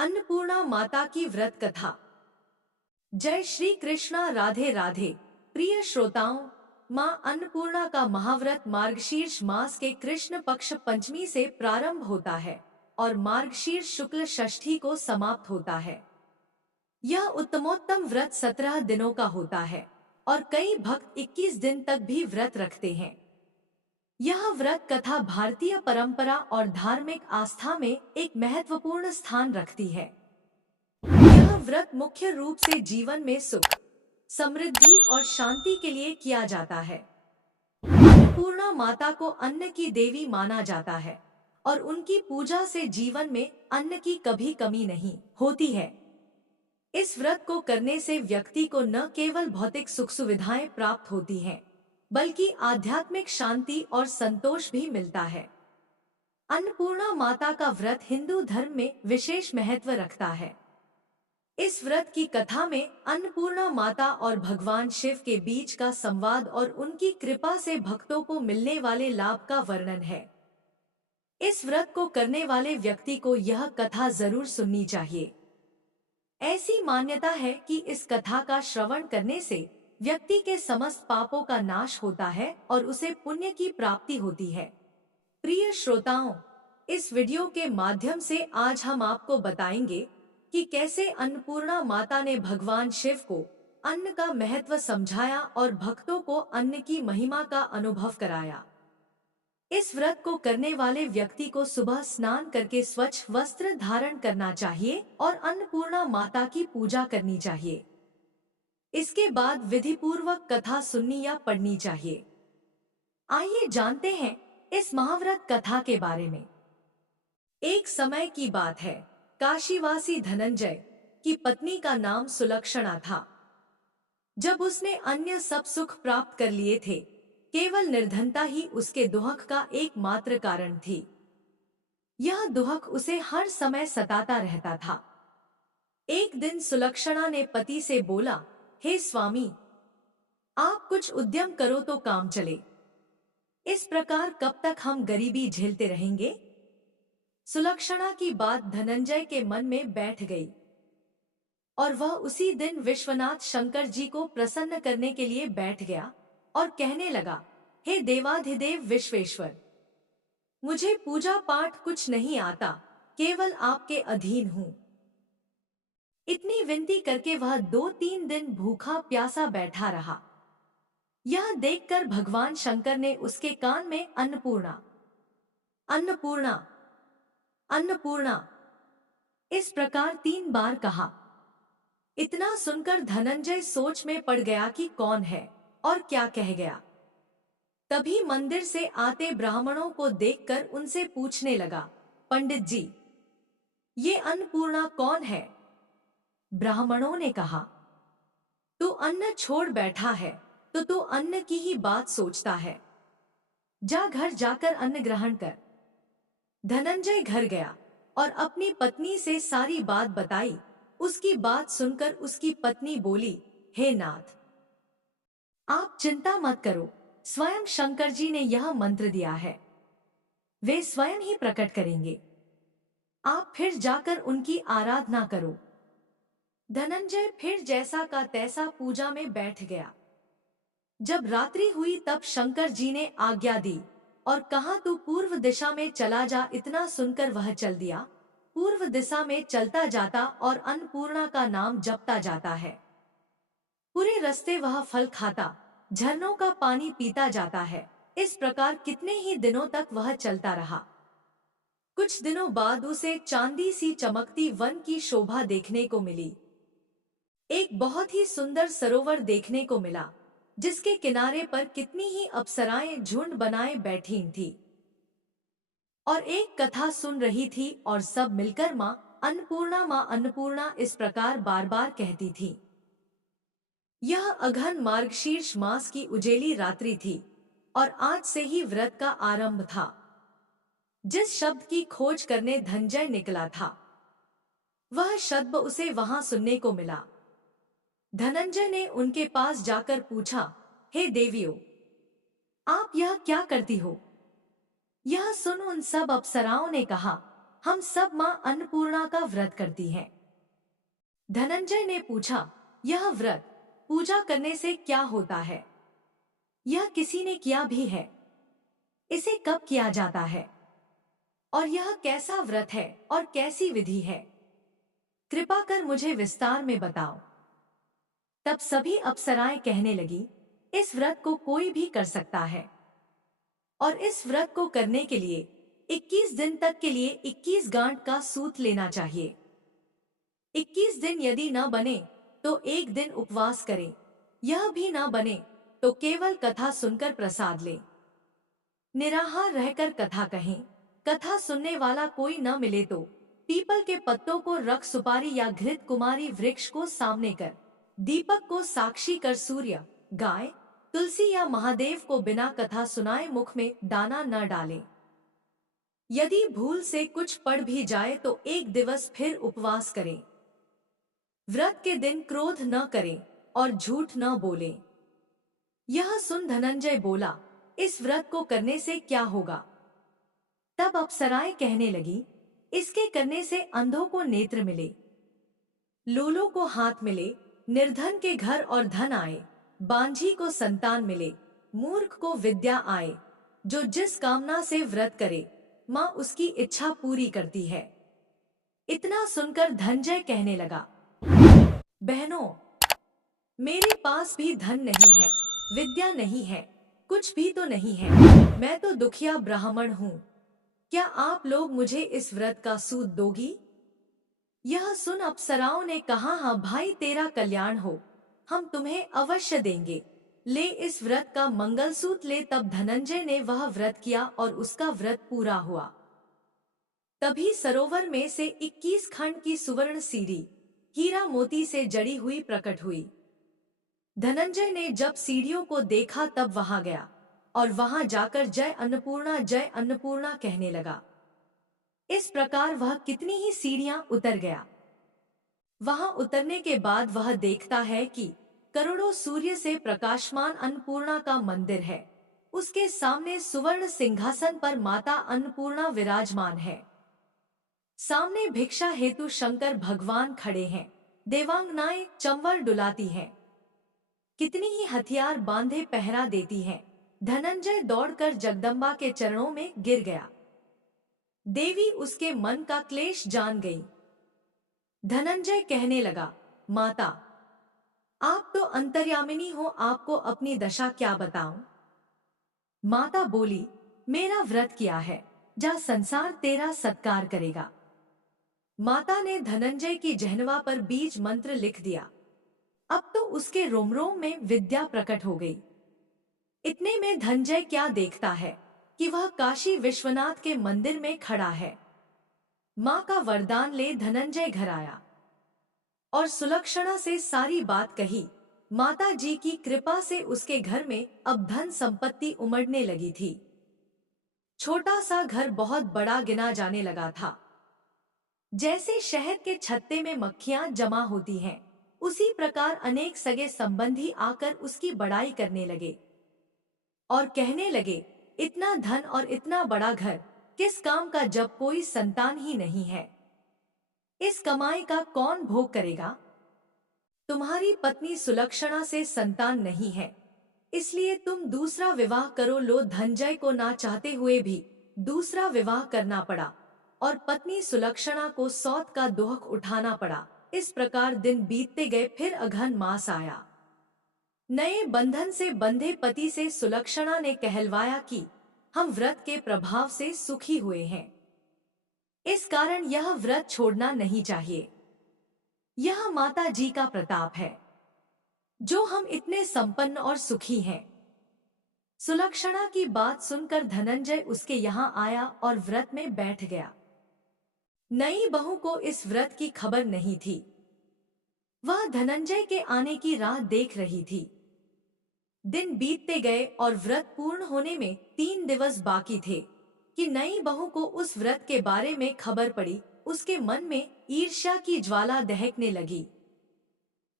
अन्नपूर्णा माता की व्रत कथा। जय श्री कृष्णा, राधे राधे। प्रिय श्रोताओं, मां अन्नपूर्णा का महाव्रत मार्गशीर्ष मास के कृष्ण पक्ष पंचमी से प्रारंभ होता है और मार्गशीर्ष शुक्ल षष्ठी को समाप्त होता है। यह उत्तमोत्तम व्रत 17 दिनों का होता है और कई भक्त 21 दिन तक भी व्रत रखते हैं। यह व्रत कथा भारतीय परंपरा और धार्मिक आस्था में एक महत्वपूर्ण स्थान रखती है। यह व्रत मुख्य रूप से जीवन में सुख, समृद्धि और शांति के लिए किया जाता है। अन्नपूर्णा माता को अन्न की देवी माना जाता है और उनकी पूजा से जीवन में अन्न की कभी कमी नहीं होती है। इस व्रत को करने से व्यक्ति को न केवल भौतिक सुख सुविधाएं प्राप्त होती हैं, बल्कि आध्यात्मिक शांति और संतोष भी मिलता है। अन्नपूर्णा माता का व्रत हिंदू धर्म में विशेष महत्व रखता है। इस व्रत की कथा में अन्नपूर्णा माता और भगवान शिव के बीच का संवाद और उनकी कृपा से भक्तों को मिलने वाले लाभ का वर्णन है। इस व्रत को करने वाले व्यक्ति को यह कथा जरूर सुननी चाहिए। ऐसी मान्यता है कि इस कथा का श्रवण करने से व्यक्ति के समस्त पापों का नाश होता है और उसे पुण्य की प्राप्ति होती है। प्रिय श्रोताओं, इस वीडियो के माध्यम से आज हम आपको बताएंगे कि कैसे अन्नपूर्णा माता ने भगवान शिव को अन्न का महत्व समझाया और भक्तों को अन्न की महिमा का अनुभव कराया। इस व्रत को करने वाले व्यक्ति को सुबह स्नान करके स्वच्छ वस्त्र धारण करना चाहिए और अन्नपूर्णा माता की पूजा करनी चाहिए। इसके बाद विधि पूर्वक कथा सुननी या पढ़नी चाहिए। आइए जानते हैं इस महाव्रत कथा के बारे में। एक समय की बात है, काशीवासी धनंजय की पत्नी का नाम सुलक्षणा था। जब उसने अन्य सब सुख प्राप्त कर लिए थे, केवल निर्धनता ही उसके दुख का एकमात्र कारण थी। यह दुख उसे हर समय सताता रहता था। एक दिन सुलक्षणा ने पति से बोला, हे स्वामी, आप कुछ उद्यम करो तो काम चले। इस प्रकार कब तक हम गरीबी झेलते रहेंगे? सुलक्षणा की बात धनंजय के मन में बैठ गई और वह उसी दिन विश्वनाथ शंकर जी को प्रसन्न करने के लिए बैठ गया और कहने लगा, हे देवाधिदेव विश्वेश्वर, मुझे पूजा पाठ कुछ नहीं आता, केवल आपके अधीन हूँ। इतनी विनती करके वह 2-3 दिन भूखा प्यासा बैठा रहा। यह देखकर भगवान शंकर ने उसके कान में अन्नपूर्णा, अन्नपूर्णा, अन्नपूर्णा इस प्रकार 3 बार कहा। इतना सुनकर धनंजय सोच में पड़ गया कि कौन है और क्या कह गया। तभी मंदिर से आते ब्राह्मणों को देखकर उनसे पूछने लगा, पंडित जी, ये अन्नपूर्णा कौन है? ब्राह्मणों ने कहा, तू अन्न छोड़ बैठा है तो तू अन्न की ही बात सोचता है। जा घर जाकर अन्न ग्रहण कर। धनंजय घर गया और अपनी पत्नी से सारी बात बताई। उसकी बात सुनकर उसकी पत्नी बोली, हे नाथ, आप चिंता मत करो, स्वयं शंकर जी ने यह मंत्र दिया है, वे स्वयं ही प्रकट करेंगे। आप फिर जाकर उनकी आराधना करो। धनंजय फिर जैसा का तैसा पूजा में बैठ गया। जब रात्रि हुई तब शंकर जी ने आज्ञा दी और कहा, तू पूर्व दिशा में चला जा। इतना सुनकर वह चल दिया। पूर्व दिशा में चलता जाता और अन्नपूर्णा का नाम जपता जाता है। पूरे रास्ते वह फल खाता, झरनों का पानी पीता जाता है। इस प्रकार कितने ही दिनों तक वह चलता रहा। कुछ दिनों बाद उसे चांदी सी चमकती वन की शोभा देखने को मिली। एक बहुत ही सुंदर सरोवर देखने को मिला, जिसके किनारे पर कितनी ही अप्सराएं झुंड बनाए बैठी थी और एक कथा सुन रही थी और सब मिलकर मां अन्नपूर्णा इस प्रकार बार बार कहती थी। यह अघन मार्गशीर्ष मास की उजेली रात्रि थी और आज से ही व्रत का आरंभ था। जिस शब्द की खोज करने धनंजय निकला था, वह शब्द उसे वहां सुनने को मिला। धनंजय ने उनके पास जाकर पूछा, हे देवियों, आप यह क्या करती हो? यह सुन उन सब अप्सराओं ने कहा, हम सब माँ अन्नपूर्णा का व्रत करती हैं। धनंजय ने पूछा, यह व्रत पूजा करने से क्या होता है? यह किसी ने किया भी है? इसे कब किया जाता है? और यह कैसा व्रत है और कैसी विधि है? कृपा कर मुझे विस्तार में बताओ। तब सभी अप्सराएं कहने लगी, इस व्रत को कोई भी कर सकता है और इस व्रत को करने के लिए 21 दिन तक के लिए 21 गांठ का सूत लेना चाहिए। 21 दिन यदि न बने तो एक दिन उपवास करें। यह भी न बने तो केवल कथा सुनकर प्रसाद लें। निराहार रहकर कथा कहें। कथा सुनने वाला कोई न मिले तो पीपल के पत्तों को रख सुपारी या घृत कुमारी वृक्ष को सामने कर दीपक को साक्षी कर सूर्य, गाय, तुलसी या महादेव को बिना कथा सुनाए मुख में दाना न डालें। यदि भूल से कुछ पड़ भी जाए तो एक दिवस फिर उपवास करें। व्रत के दिन क्रोध न करें और झूठ न बोलें। यह सुन धनंजय बोला, इस व्रत को करने से क्या होगा? तब अप्सराएं कहने लगी, इसके करने से अंधों को नेत्र मिले, लूलों को हाथ मिले, निर्धन के घर और धन आए, बांझी को संतान मिले, मूर्ख को विद्या आए। जो जिस कामना से व्रत करे माँ उसकी इच्छा पूरी करती है। इतना सुनकर धनंजय कहने लगा, बहनों, मेरे पास भी धन नहीं है, विद्या नहीं है, कुछ भी तो नहीं है। मैं तो दुखिया ब्राह्मण हूँ। क्या आप लोग मुझे इस व्रत का सूद दोगी? यह सुन अप्सराओं ने कहा, हाँ भाई, तेरा कल्याण हो, हम तुम्हें अवश्य देंगे। ले इस व्रत का मंगलसूत्र ले। तब धनंजय ने वह व्रत किया और उसका व्रत पूरा हुआ। तभी सरोवर में से 21 खंड की सुवर्ण सीढ़ी हीरा मोती से जड़ी हुई प्रकट हुई। धनंजय ने जब सीढ़ियों को देखा तब वहां गया और वहां जाकर जय अन्नपूर्णा कहने लगा। इस प्रकार वह कितनी ही सीढ़ियां उतर गया। वहां उतरने के बाद वह देखता है कि करोड़ों सूर्य से प्रकाशमान अन्नपूर्णा का मंदिर है। उसके सामने सुवर्ण सिंहासन पर माता अन्नपूर्णा विराजमान है। सामने भिक्षा हेतु शंकर भगवान खड़े हैं। देवांगनाएं चंवर डुलाती हैं। कितनी ही हथियार बांधे पहरा देती हैं। धनंजय दौड़कर जगदम्बा के चरणों में गिर गया। देवी उसके मन का क्लेश जान गई। धनंजय कहने लगा, माता, आप तो अंतर्यामिनी हो, आपको अपनी दशा क्या बताऊं? माता बोली, मेरा व्रत किया है, जा संसार तेरा सत्कार करेगा। माता ने धनंजय की जहनवा पर बीज मंत्र लिख दिया। अब तो उसके रोम रोम में विद्या प्रकट हो गई। इतने में धनंजय क्या देखता है कि वह काशी विश्वनाथ के मंदिर में खड़ा है। माँ का वरदान ले धनंजय घर आया और सुलक्षणा से सारी बात कही। माता जी की कृपा से उसके घर में अब धन संपत्ति उमड़ने लगी थी। छोटा सा घर बहुत बड़ा गिना जाने लगा था। जैसे शहद के छत्ते में मक्खियां जमा होती हैं, उसी प्रकार अनेक सगे संबंधी आकर उसकी बड़ाई करने लगे और कहने लगे, इतना धन और इतना बड़ा घर किस काम का जब कोई संतान ही नहीं है? इस कमाई का कौन भोग करेगा? तुम्हारी पत्नी सुलक्षणा से संतान नहीं है, इसलिए तुम दूसरा विवाह करो। लो, धनंजय को ना चाहते हुए भी दूसरा विवाह करना पड़ा और पत्नी सुलक्षणा को सौत का दोहक उठाना पड़ा। इस प्रकार दिन बीतते गए। फिर अघन मास आया। नए बंधन से बंधे पति से सुलक्षणा ने कहलवाया कि हम व्रत के प्रभाव से सुखी हुए हैं, इस कारण यह व्रत छोड़ना नहीं चाहिए। यह माता जी का प्रताप है जो हम इतने संपन्न और सुखी हैं। सुलक्षणा की बात सुनकर धनंजय उसके यहाँ आया और व्रत में बैठ गया। नई बहू को इस व्रत की खबर नहीं थी। वह धनंजय के आने की राह देख रही थी। दिन बीतते गए और व्रत पूर्ण होने में 3 दिवस बाकी थे कि नई बहू को उस व्रत के बारे में खबर पड़ी। उसके मन में ईर्ष्या की ज्वाला दहकने लगी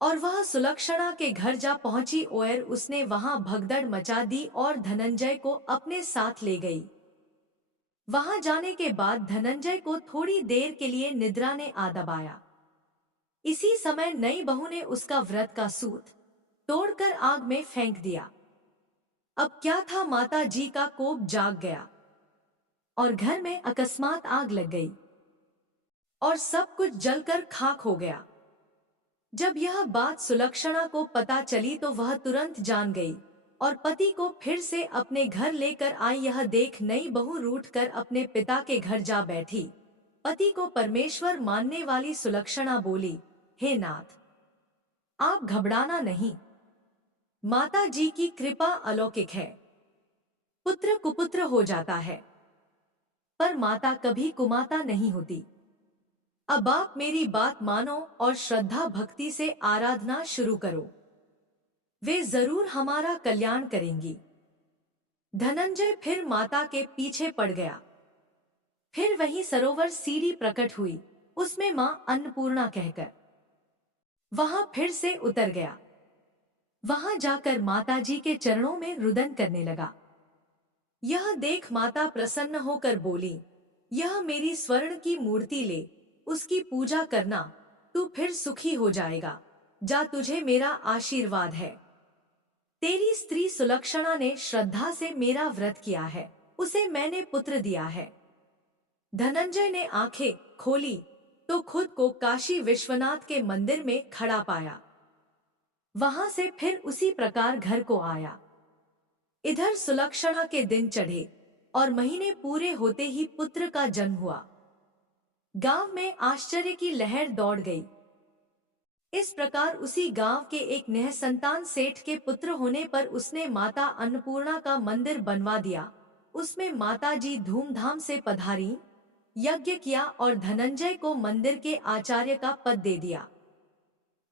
और वह सुलक्षणा के घर जा पहुंची और उसने वहां भगदड़ मचा दी और धनंजय को अपने साथ ले गई। वहां जाने के बाद धनंजय को थोड़ी देर के लिए निद्रा ने आ दबाया। इसी समय नई बहू ने उसका व्रत का सूत तोड़कर आग में फेंक दिया। अब क्या था, माता जी का कोप जाग गया और घर में अकस्मात आग लग गई और सब कुछ जलकर खाक हो गया। जब यह बात सुलक्षणा को पता चली तो वह तुरंत जान गई और पति को फिर से अपने घर लेकर आई। यह देख नई बहू रूठकर अपने पिता के घर जा बैठी। पति को परमेश्वर मानने वाली सुलक्षणा बोली, हे नाथ, आप घबराना नहीं, माता जी की कृपा अलौकिक है। पुत्र कुपुत्र हो जाता है, पर माता कभी कुमाता नहीं होती। अब आप मेरी बात मानो और श्रद्धा भक्ति से आराधना शुरू करो, वे जरूर हमारा कल्याण करेंगी। धनंजय फिर माता के पीछे पड़ गया। फिर वही सरोवर सीढ़ी प्रकट हुई, उसमें मां अन्नपूर्णा कहकर वहां फिर से उतर गया। वहां जाकर माताजी के चरणों में रुदन करने लगा। यह देख माता प्रसन्न होकर बोली, यह मेरी स्वर्ण की मूर्ति ले, उसकी पूजा करना, तू फिर सुखी हो जाएगा। जा, तुझे मेरा आशीर्वाद है। तेरी स्त्री सुलक्षणा ने श्रद्धा से मेरा व्रत किया है, उसे मैंने पुत्र दिया है। धनंजय ने आंखें खोली तो खुद को काशी विश्वनाथ के मंदिर में खड़ा पाया। वहां से फिर उसी प्रकार घर को आया। इधर सुलक्षणा के दिन चढ़े और महीने पूरे होते ही पुत्र का जन्म हुआ। गांव में आश्चर्य की लहर दौड़ गई। इस प्रकार उसी गांव के एक निःसंतान सेठ के पुत्र होने पर उसने माता अन्नपूर्णा का मंदिर बनवा दिया। उसमें माता जी धूमधाम से पधारी, यज्ञ किया और धनंजय को मंदिर के आचार्य का पद दे दिया।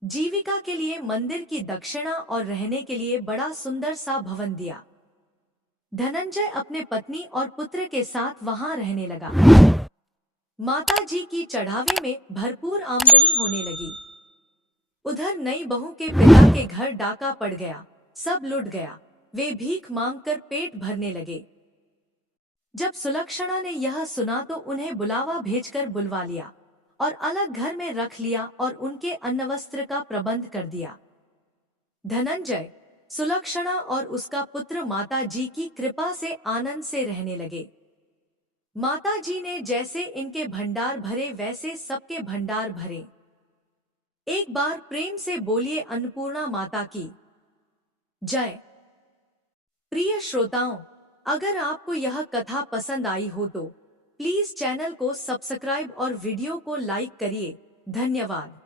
जीविका के लिए मंदिर की दक्षिणा और रहने के लिए बड़ा सुंदर सा भवन दिया। धनंजय अपने पत्नी और पुत्र के साथ वहां रहने लगा। माता जी की चढ़ावे में भरपूर आमदनी होने लगी। उधर नई बहू के पिता के घर डाका पड़ गया, सब लुट गया। वे भीख मांगकर पेट भरने लगे। जब सुलक्षणा ने यह सुना तो उन्हें बुलावा भेजकर बुलवा लिया और अलग घर में रख लिया और उनके अन्नवस्त्र का प्रबंध कर दिया। धनंजय, सुलक्षणा और उसका पुत्र माता जी की कृपा से आनंद से रहने लगे। माता जी ने जैसे इनके भंडार भरे वैसे सबके भंडार भरे। एक बार प्रेम से बोलिए अन्नपूर्णा माता की जय। प्रिय श्रोताओं, अगर आपको यह कथा पसंद आई हो तो प्लीज चैनल को सब्सक्राइब और वीडियो को लाइक करिए। धन्यवाद।